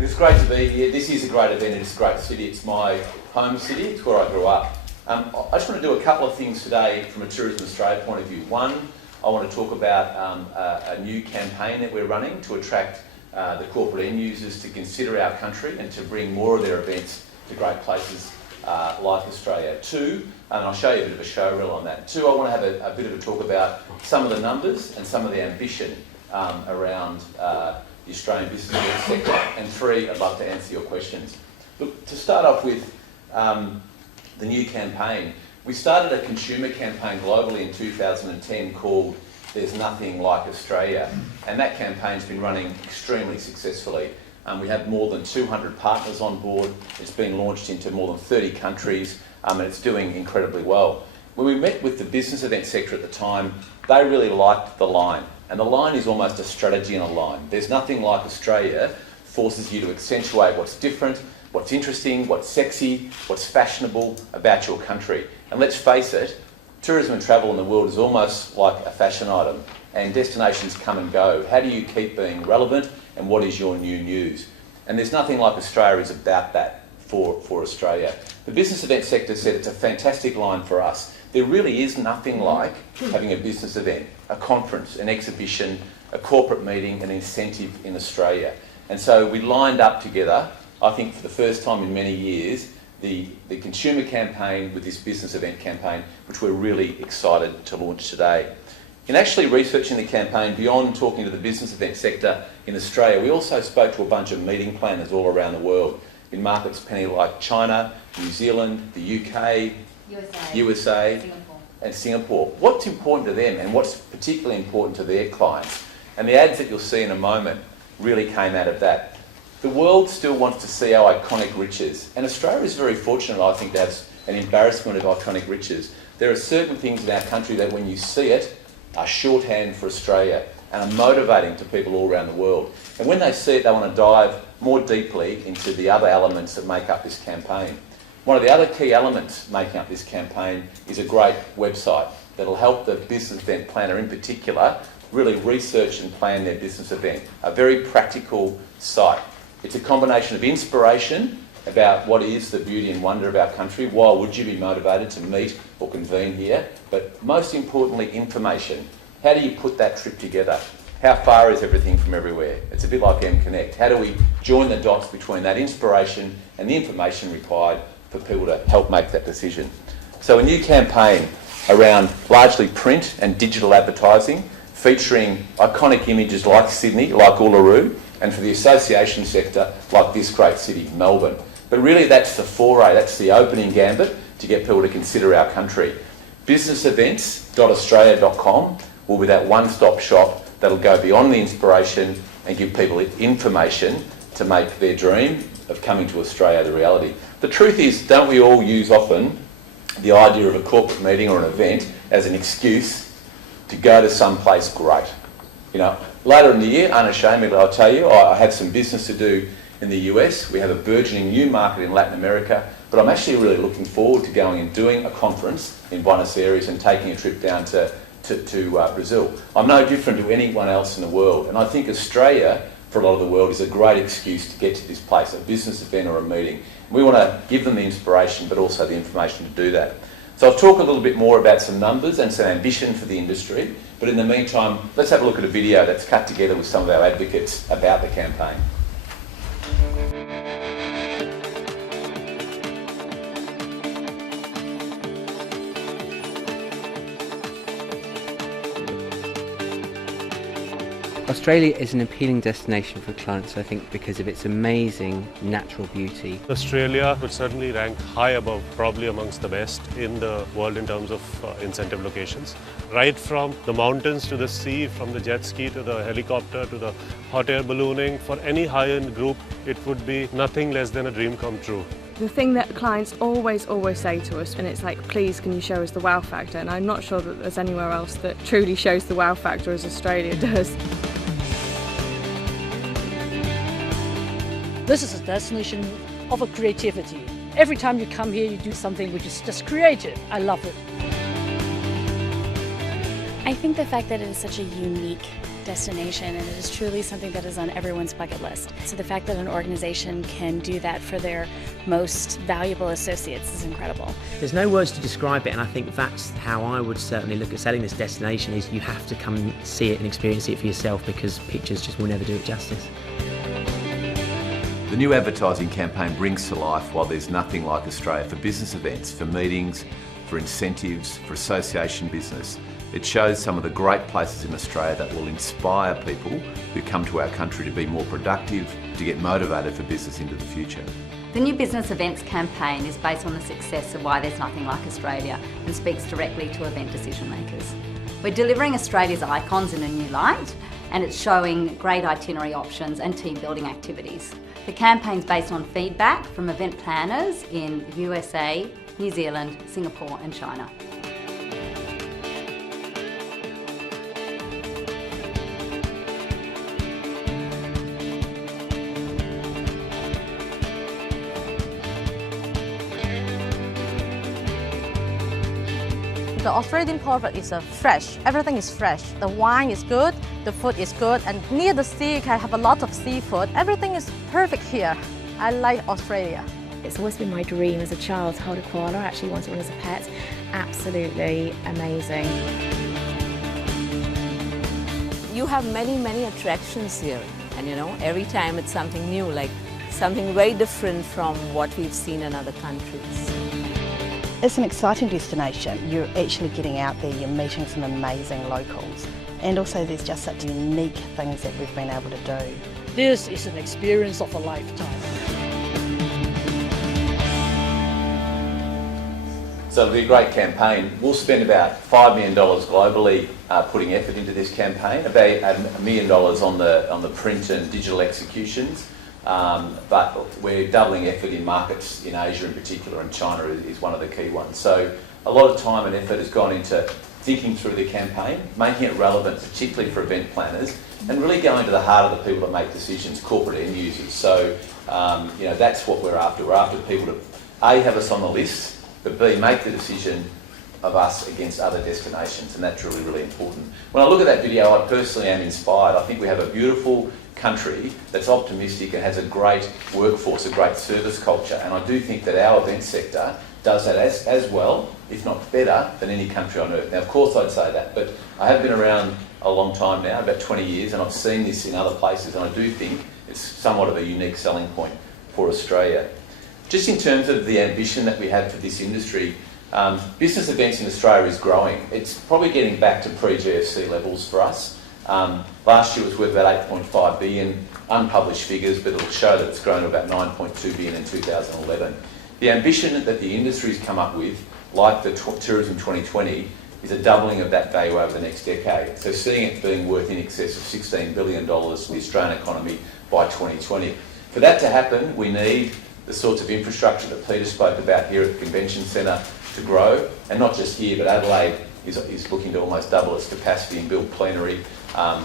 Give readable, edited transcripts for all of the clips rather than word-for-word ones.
It's great to be here. This is a great event. It's a great city. It's my home city. It's where I grew up. I just want to do a couple of things today from a Tourism Australia point of view. One, I want to talk about a new campaign that we're running to attract the corporate end users to consider our country and to bring more of their events to great places like Australia. Two, and I'll show you a bit of a show reel on that. Two, I want to have a bit of a talk about some of the numbers and some of the ambition around the Australian business sector. And three, I'd love to answer your questions. Look, to start off with the new campaign, we started a consumer campaign globally in 2010 called There's Nothing Like Australia, and that campaign's been running extremely successfully. We have more than 200 partners on board. It's been launched into more than 30 countries, and it's doing incredibly well. When we met with the business event sector at the time, they really liked the line, and the line is almost a strategy in a line. There's Nothing Like Australia forces you to accentuate what's different, what's interesting, what's sexy, what's fashionable about your country. And let's face it, tourism and travel in the world is almost like a fashion item, and destinations come and go. How do you keep being relevant, and what is your new news? And There's Nothing Like Australia is about that for Australia. The business event sector said it's a fantastic line for us. There really is nothing like having a business event, a conference, an exhibition, a corporate meeting, an incentive in Australia. And so we lined up together, I think for the first time in many years, the consumer campaign with this business event campaign, which we're really excited to launch today. In actually researching the campaign, beyond talking to the business event sector in Australia, we also spoke to a bunch of meeting planners all around the world in markets, Penny, like China, New Zealand, the UK, USA and Singapore. What's important to them and what's particularly important to their clients? And the ads that you'll see in a moment really came out of that. The world still wants to see our iconic riches, and Australia is very fortunate, I think, to have an embarrassment of iconic riches. There are certain things in our country that when you see it are shorthand for Australia and are motivating to people all around the world. And when they see it, they want to dive more deeply into the other elements that make up this campaign. One of the other key elements making up this campaign is a great website that'll help the business event planner in particular really research and plan their business event. A very practical site. It's a combination of inspiration about what is the beauty and wonder of our country, why would you be motivated to meet or convene here, but most importantly, information. How do you put that trip together? How far is everything from everywhere? It's a bit like M-Connect. How do we join the dots between that inspiration and the information required for people to help make that decision? So a new campaign around largely print and digital advertising, featuring iconic images like Sydney, like Uluru, and for the association sector, like this great city, Melbourne. But really that's the foray, that's the opening gambit to get people to consider our country. Businessevents.australia.com will be that one-stop shop that'll go beyond the inspiration and give people information to make their dream of coming to Australia the reality. The truth is, don't we all use often the idea of a corporate meeting or an event as an excuse to go to some place great? You know, later in the year, unashamedly, I'll tell you, I have some business to do in the US. We have a burgeoning new market in Latin America, but I'm actually really looking forward to going and doing a conference in Buenos Aires and taking a trip down to Brazil. I'm no different to anyone else in the world, and I think Australia, for a lot of the world, is a great excuse to get to this place, a business event or a meeting. We want to give them the inspiration, but also the information to do that. So I'll talk a little bit more about some numbers and some ambition for the industry, but in the meantime, let's have a look at a video that's cut together with some of our advocates about the campaign. Australia is an appealing destination for clients, I think, because of its amazing natural beauty. Australia would certainly rank high above, probably amongst the best in the world in terms of incentive locations. Right from the mountains to the sea, from the jet ski to the helicopter to the hot air ballooning, for any high-end group, it would be nothing less than a dream come true. The thing that clients always say to us, and it's like, please can you show us the wow factor? And I'm not sure that there's anywhere else that truly shows the wow factor as Australia does. This is a destination of a creativity. Every time you come here, you do something which is just creative. I love it. I think the fact that it is such a unique destination, and it is truly something that is on everyone's bucket list. So the fact that an organization can do that for their most valuable associates is incredible. There's no words to describe it, and I think that's how I would certainly look at selling this destination, is you have to come and see it and experience it for yourself, because pictures just will never do it justice. The new advertising campaign brings to life why there's nothing like Australia for business events, for meetings, for incentives, for association business. It shows some of the great places in Australia that will inspire people who come to our country to be more productive, to get motivated for business into the future. The new business events campaign is based on the success of Why There's Nothing Like Australia and speaks directly to event decision makers. We're delivering Australia's icons in a new light, and it's showing great itinerary options and team building activities. The campaign's based on feedback from event planners in the USA, New Zealand, Singapore and China. The Australian product is fresh. Everything is fresh. The wine is good, the food is good, and near the sea you can have a lot of seafood. Everything is perfect here. I like Australia. It's always been my dream as a child to hold a koala. I actually wanted one as a pet. Absolutely amazing. You have many attractions here, and every time it's something new, like something very different from what we've seen in other countries. It's an exciting destination. You're actually getting out there, you're meeting some amazing locals, and also there's just such unique things that we've been able to do. This is an experience of a lifetime. So it'll be a great campaign. We'll spend about $5 million globally putting effort into this campaign, about $1 million on the print and digital executions. But we're doubling effort in markets in Asia in particular, and China is one of the key ones. So a lot of time and effort has gone into thinking through the campaign, making it relevant particularly for event planners, and really going to the heart of the people that make decisions, corporate end users. So that's what we're after. We're after people to A, have us on the list, but B, make the decision of us against other destinations, and that's really important. When I look at that video, I personally am inspired. I think we have a beautiful country that's optimistic and has a great workforce, a great service culture, and I do think that our event sector does that as well, if not better, than any country on earth. Now, of course I'd say that, but I have been around a long time now, about 20 years, and I've seen this in other places, and I do think it's somewhat of a unique selling point for Australia. Just in terms of the ambition that we have for this industry, business events in Australia is growing. It's probably getting back to pre-GFC levels for us. Last year it was worth about 8.5 billion, unpublished figures, but it'll show that it's grown to about 9.2 billion in 2011. The ambition that the industry's come up with, like the Tourism 2020, is a doubling of that value over the next decade. So seeing it being worth in excess of $16 billion to the Australian economy by 2020. For that to happen, we need the sorts of infrastructure that Peter spoke about here at the Convention Centre to grow, and not just here, but Adelaide is looking to almost double its capacity and build plenary.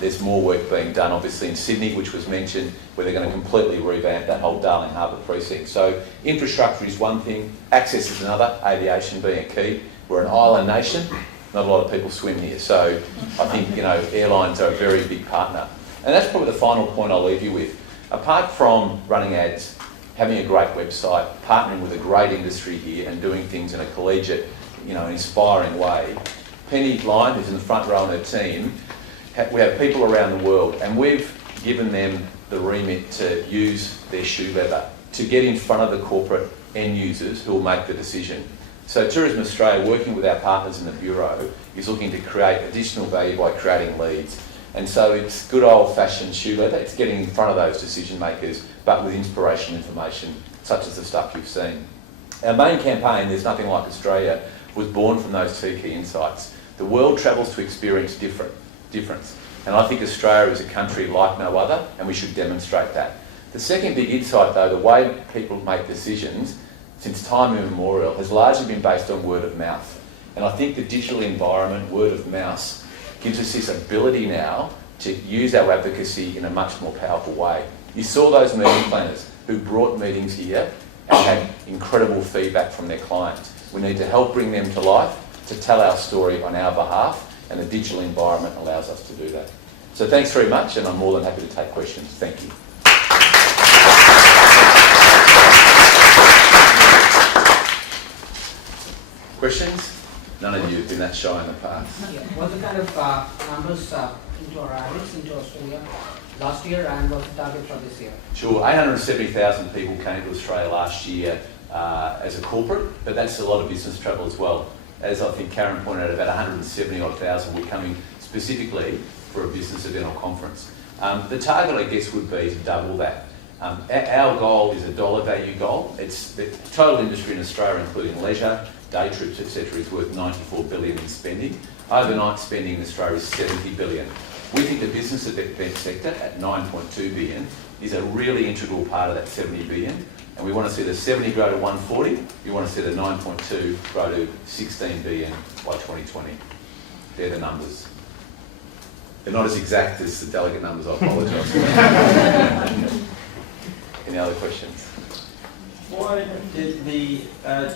There's more work being done, obviously, in Sydney, which was mentioned, where they're going to completely revamp that whole Darling Harbour precinct. So infrastructure is one thing, access is another, aviation being a key. We're an island nation, not a lot of people swim here, so I think airlines are a very big partner. And that's probably the final point I'll leave you with. Apart from running ads, having a great website, partnering with a great industry here and doing things in a collegiate, inspiring way, Penny Lyon, who's in the front row, and her team, we have people around the world, and we've given them the remit to use their shoe leather, to get in front of the corporate end users who will make the decision. So Tourism Australia, working with our partners in the Bureau, is looking to create additional value by creating leads. And so it's good old-fashioned shoe leather. It's getting in front of those decision makers, but with inspirational information, such as the stuff you've seen. Our main campaign, There's Nothing Like Australia, was born from those two key insights. The world travels to experience difference. And I think Australia is a country like no other, and we should demonstrate that. The second big insight, though, the way people make decisions since time immemorial has largely been based on word of mouth. And I think the digital environment, word of mouth, gives us this ability now to use our advocacy in a much more powerful way. You saw those meeting planners who brought meetings here and had incredible feedback from their clients. We need to help bring them to life, to tell our story on our behalf, and the digital environment allows us to do that. So thanks very much, and I'm more than happy to take questions. Thank you. Questions? None of you have been that shy in the past. Yeah. What the kind of numbers into arrivals into Australia last year, and what's the target for this year? Sure, 870,000 people came to Australia last year as a corporate, but that's a lot of business travel as well. As I think Karen pointed out, about 170,000 were coming specifically for a business event or conference. The target, I guess, would be to double that. Our goal is a dollar value goal. It's the total industry in Australia, including leisure, day trips, etc., is worth 94 billion in spending. Overnight spending in Australia is 70 billion. We think the business event sector at 9.2 billion is a really integral part of that 70 billion. And we want to see the 70 grow to 140. We want to see the 9.2 grow to 16 billion by 2020. They're the numbers. They're not as exact as the delegate numbers, I apologise. Any other questions? Why did the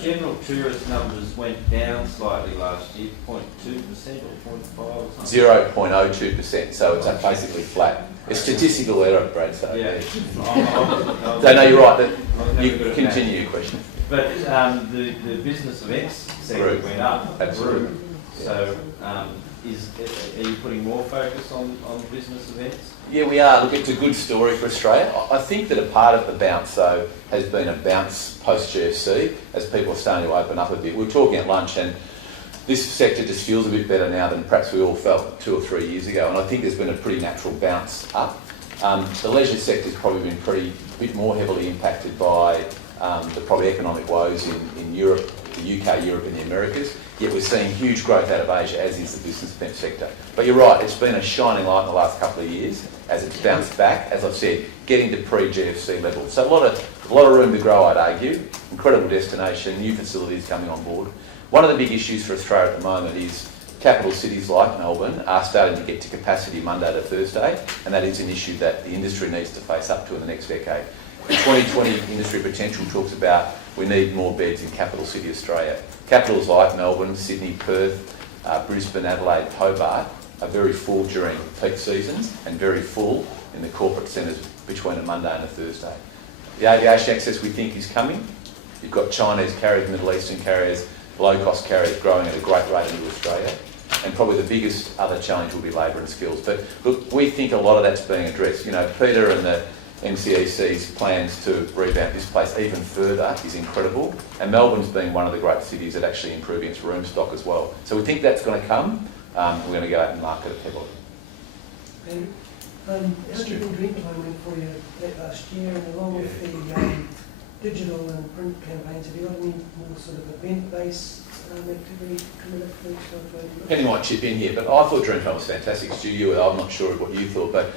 general tourist numbers went down slightly last year, 0.2% or 0.5 or something? 0.02%, so it's basically flat. It's statistical error, Brad, so yeah. So no, you're right, you continue your question. But the business events segment went up. Absolutely. So are you putting more focus on business events? Yeah, we are. Look, it's a good story for Australia. I think that a part of the bounce, though, has been a bounce post-GFC as people are starting to open up a bit. We were talking at lunch, and this sector just feels a bit better now than perhaps we all felt 2 or 3 years ago, and I think there's been a pretty natural bounce up. The leisure sector's probably been a bit more heavily impacted by the probably economic woes in Europe, the UK, Europe and the Americas, yet we're seeing huge growth out of Asia, as is the business event sector. But you're right, it's been a shining light in the last couple of years as it's bounced back, as I've said, getting to pre-GFC levels. So a lot of room to grow, I'd argue. Incredible destination, new facilities coming on board. One of the big issues for Australia at the moment is capital cities like Melbourne are starting to get to capacity Monday to Thursday, and that is an issue that the industry needs to face up to in the next decade. The 2020 Industry Potential talks about we need more beds in capital city Australia. Capitals like Melbourne, Sydney, Perth, Brisbane, Adelaide, Hobart are very full during peak seasons and very full in the corporate centres between a Monday and a Thursday. The aviation access we think is coming. You've got Chinese carriers, Middle Eastern carriers, low-cost carriers growing at a great rate into Australia. And probably the biggest other challenge will be labour and skills. But look, we think a lot of that's being addressed. You know, Peter and the MCEC's plans to revamp this place even further is incredible. And Melbourne's been one of the great cities at actually improving its room stock as well. So we think that's going to come. We're going to go out and market it heavily. And how did you Dreamtime went for you late last year, and along with the digital and print campaigns, have you got any more sort of event-based activity coming up for next year? Penny might chip in here, but I thought Dreamtime was fantastic. Stu, I'm not sure what you thought, but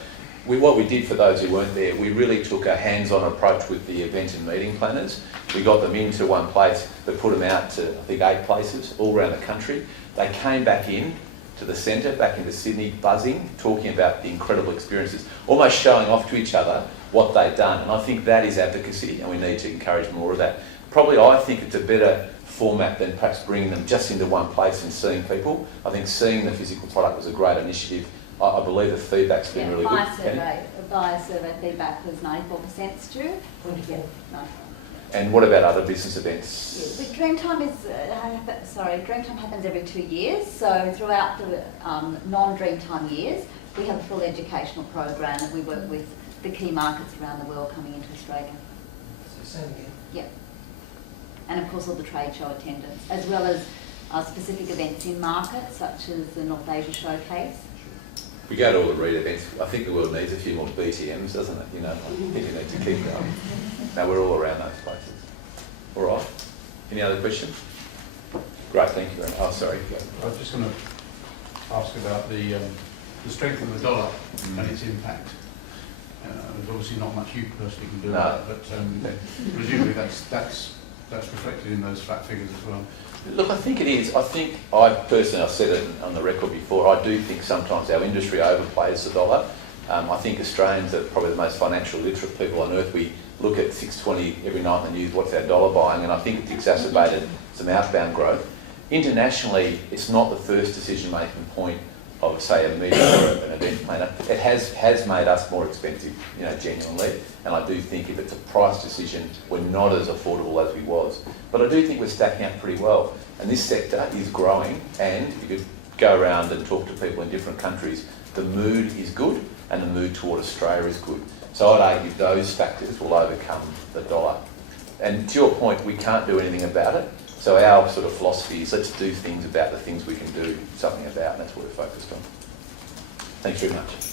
what we did for those who weren't there, we really took a hands-on approach with the event and meeting planners. We got them into one place, but put them out to, I think, 8 places all around the country. They came back in to the centre, back into Sydney, buzzing, talking about the incredible experiences, almost showing off to each other what they'd done. And I think that is advocacy, and we need to encourage more of that. Probably I think it's a better format than perhaps bringing them just into one place and seeing people. I think seeing the physical product was a great initiative. I believe the feedback's been really good. Buyer survey feedback was 94%, Stu. 24. Yeah, 94. And what about other business events? Yeah, Dreamtime Dreamtime happens every 2 years. So throughout the non-Dreamtime years, we have a full educational program that we work with the key markets around the world coming into Australia. So same again. Yep. And of course all the trade show attendance, as well as specific events in market, such as the North Asia Showcase. We go to all the REIT events. I think the world needs a few more BTMs, doesn't it? You know, I think you need to keep going. No, we're all around those places. All right. Any other questions? Great, thank you very much. Oh, sorry. I was just going to ask about the strength of the dollar and its impact. There's obviously not much you personally can do about it, but presumably that's reflected in those flat figures as well. Look, I think it is. I think I've said it on the record before, I do think sometimes our industry overplays the dollar. I think Australians are probably the most financially literate people on earth. We look at 620 every night in the news, what's our dollar buying, and I think it's exacerbated some outbound growth. Internationally, it's not the first decision-making point of say a meeting or an event planner, it has made us more expensive, you know, genuinely. And I do think if it's a price decision, we're not as affordable as we was. But I do think we're stacking up pretty well. And this sector is growing, and you could go around and talk to people in different countries. The mood is good, and the mood toward Australia is good. So I'd argue those factors will overcome the dollar. And to your point, we can't do anything about it. So our sort of philosophy is let's do things about the things we can do something about, and that's what we're focused on. Thanks very much.